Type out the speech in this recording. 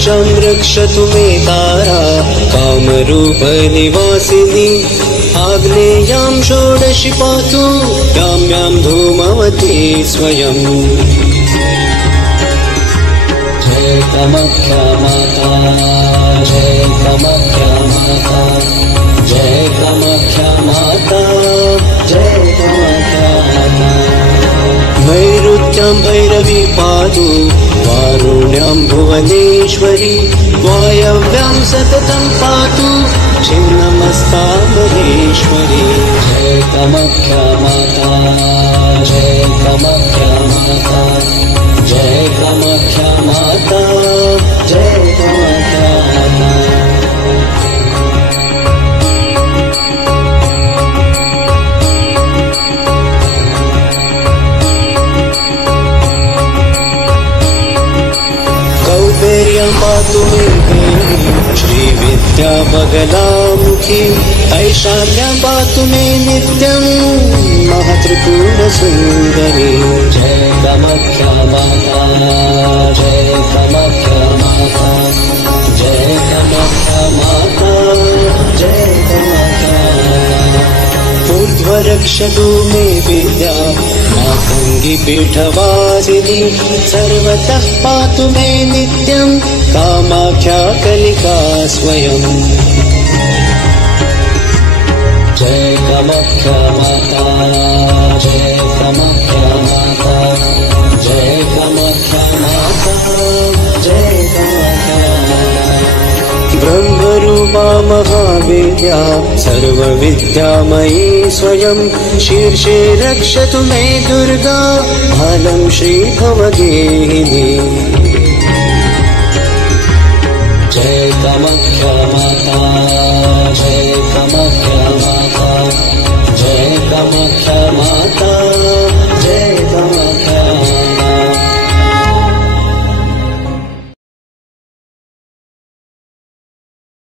रक्षां रक्षतु मे तारा कामरूपनिवासिनी आग्नेयां षोडशी पातु यां यां धूमवती स्वयं। जय कामाख्या माता, जय कामाख्या माता, जय कामाख्या माता, जय कामाख्या माता। नैऋत्यां भैरवी पातु वारुण्यां भुवनेश्वरी वायव्यां सततं पातु छिन्नमस्ता महेश्वरी। जय कामाख्या माता, जय कामाख्या माता, जय कामाख्या माता, जय कामाख्या माता। पातु मे देवी श्रीविद्या बगलामुखी ऐशान्यां पातु मे नित्यं महत्त्रिपुरसुन्दरी। जय कामाख्या माता, जय कामाख्या माता, जय कामाख्या माता, जय कामाख्या माता। ऊर्ध्वरक्षतु मे विद्या मातङ्गी पीठवासिनी सर्वतः पातु मे नित्यं कामाख्या कलिका स्वयं। जय कामाख्या माता, जय कामाख्या माता, जय कामाख्या माता, जय कामाख्या माता। ब्रह्मरूपा महाविद्या सर्वविद्यामयी स्वयं शीर्षे रक्षतु मे दुर्गा भालं श्रीभवगेहिनी। जय कामाख्या माता, जय कामाख्या माता, जय कामाख्या